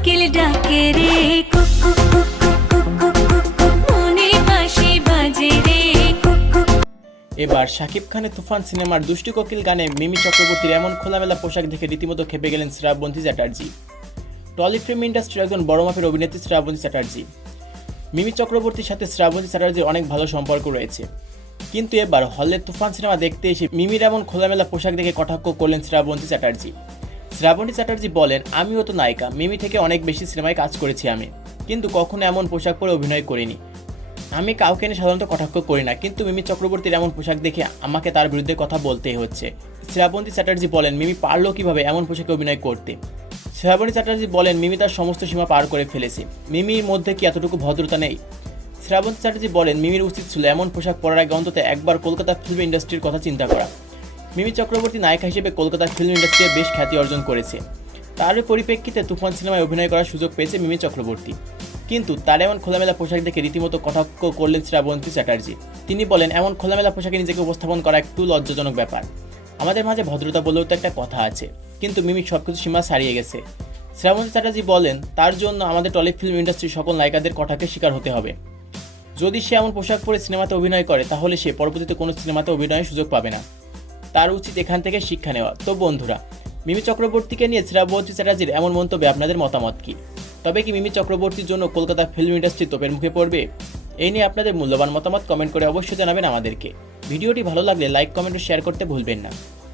কোকিল ডাকে রে cook cook cook cook cook cook cook, মনে বাঁশি বাজে রে কুক কুক। এবার শাকিব খানের তুফান সিনেমার দুষ্টু কোকিল গানে মিমি চক্রবর্তীর এমন খোলামেলা পোশাক দেখে রীতিমতো খেপে গেলেন শ্রাবন্তী চ্যাটার্জি। টলি ফিল্ম ইন্ডাস্ট্রির একজন বড় মাপের অভিনেত্রী শ্রাবন্তী চ্যাটার্জি। মিমি চক্রবর্তীর সাথে শ্রাবন্তী চ্যাটার্জির অনেক ভালো সম্পর্ক রয়েছে, কিন্তু এবার হলের তুফান সিনেমা দেখতে এসে মিমির এমন খোলামেলা পোশাক দেখে কটাক্ষ করলেন শ্রাবন্তী চ্যাটার্জি। শ্রাবন্তী চ্যাটার্জি বলেন, আমিও তো নায়িকা, মিমি থেকে অনেক বেশি সিনেমায় কাজ করেছি আমি, কিন্তু কখনো এমন পোশাক পরে অভিনয় করিনি। আমি কাউকে নিয়ে সাধারণত কটাক্ষ করি না, কিন্তু মিমি চক্রবর্তীর এমন পোশাক দেখে আমাকে তার বিরুদ্ধে কথা বলতেই হচ্ছে। শ্রাবন্তী চ্যাটার্জি বলেন, মিমি পারলো কিভাবে এমন পোশাকে অভিনয় করতে। শ্রাবন্তী চ্যাটার্জি বলেন, মিমি তার সমস্ত সীমা পার করে ফেলেছে, মিমির মধ্যে কি এতটুকু ভদ্রতা নেই। শ্রাবন্তী চ্যাটার্জি বলেন, মিমির উচিত ছিল এমন পোশাক পরার আগে অন্তত একবার কলকাতা ফিল্ম ইন্ডাস্ট্রির কথা চিন্তা করা। মিমি চক্রবর্তী নায়িকা হিসেবে কলকাতা ফিল্ম ইন্ডাস্ট্রিতে বেশ খ্যাতি অর্জন করেছে। তার পরিপ্রেক্ষিতে তুফান সিনেমায় অভিনয় করার সুযোগ পেয়েছে মিমি চক্রবর্তী, কিন্তু তার এমন খোলামেলা পোশাক দেখে রীতিমতো কটাক্ষ করলেন শ্রাবন্তী চ্যাটার্জি। তিনি বলেন, এমন খোলামেলা পোশাকে নিজেকে উপস্থাপন করা একটু লজ্জাজনক ব্যাপার। আমাদের মাঝে ভদ্রতা বলেও তো একটা কথা আছে, কিন্তু মিমি সবকিছু সীমা ছাড়িয়ে গেছে। শ্রাবন্তী চ্যাটার্জি বলেন, তার জন্য আমাদের টলি ফিল্ম ইন্ডাস্ট্রির সকল নায়িকাদের কটাক্ষের শিকার হতে হবে। যদি সে এমন পোশাক পরে সিনেমাতে অভিনয় করে, তাহলে সে পরবর্তীতে কোনো সিনেমাতে অভিনয়ের সুযোগ পাবে না। তার উচিত এখান থেকে শিক্ষা নেওয়া। তো বন্ধুরা, মিমি চক্রবর্তীকে নিয়ে শ্রাবন্তী চ্যাটার্জির এমন মন্তব্যে আপনাদের মতামত কি? তবে কি মিমি চক্রবর্তীর জন্য কলকাতা ফিল্ম ইন্ডাস্ট্রি তোপের মুখে পড়বে? এই নিয়ে আপনাদের মূল্যবান মতামত কমেন্ট করে অবশ্যই জানাবেন আমাদেরকে। ভিডিওটি ভালো লাগলে লাইক, কমেন্ট ও শেয়ার করতে ভুলবেন না।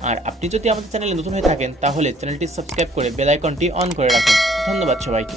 আর আপনি যদি আমাদের চ্যানেলে নতুন হয়ে থাকেন, তাহলে চ্যানেলটি সাবস্ক্রাইব করে বেল আইকনটি অন করে রাখুন। ধন্যবাদ সবাইকে।